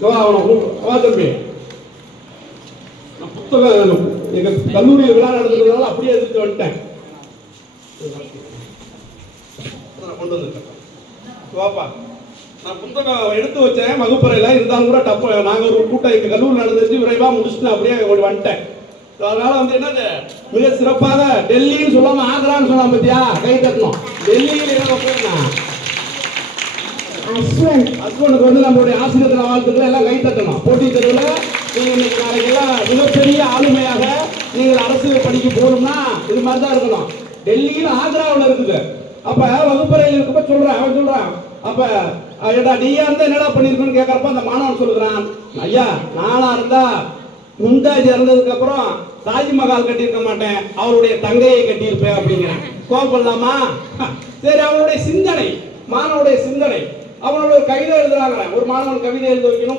தம்பி நான் புத்தகம் எங்க கல்லூரி விழா நடந்ததுனால அப்படியே எதிர்த்து வந்துட்டேன். கொண்டு வந்துட்டேன் வாப்பா. நான் புத்தகம் எடுத்து வச்சேன் வகுப்பறையில், இருந்தாலும் கூட டப்பு நாங்கள் ஒரு கூட்டம் எங்கள் கல்லூரி நடந்துச்சு, விரைவாக முடிச்சுட்டு அப்படியே வந்துட்டேன். அதனால வந்து என்னது மிக சிறப்பாக டெல்லின்னு சொல்லாம ஆக்ரான்னு சொல்லாம பத்தியா கை தட்டணும். டெல்லியில் என்ன பேருனா அஸ்வனுக்கு வந்து நம்மளுடைய ஆசிரியர் வாழ்த்துக்களை எல்லாம் கை தட்டணும். போட்டித் தேர்வில் நீங்கள் இன்னைக்கு நாளைக்கெல்லாம் மிகப்பெரிய ஆளுமையாக நீங்கள் அரசு படிக்க போகணும்னா இது மாதிரி தான் இருக்கணும். டெல்லியில் ஆக்ராவில் இருக்குது. அப்ப வகுப்பறையில் இருக்கப்ப சொல்றேன், அவன் சொல்றான், அப்ப ஏடா நீயா இருந்தா என்னடா பண்ணிருக்கன்னு கேட்கறப்ப அந்த மாணவன் சொல்லுகிறான், ஐயா நானா இருந்தா மும்தாஜ் இறந்ததுக்கு அப்புறம் தாஜ்மஹால் கட்டியிருக்க மாட்டேன், அவருடைய தங்கையை கட்டியிருப்பேன் அப்படிங்கிறான். கோபப்படலாமா? சரி, அவனுடைய சிந்தனை, மாணவனுடைய சிந்தனை. அவனோட கவிதை எழுதுறாங்க, ஒரு மாணவன் கவிதை எழுத வைக்கணும்.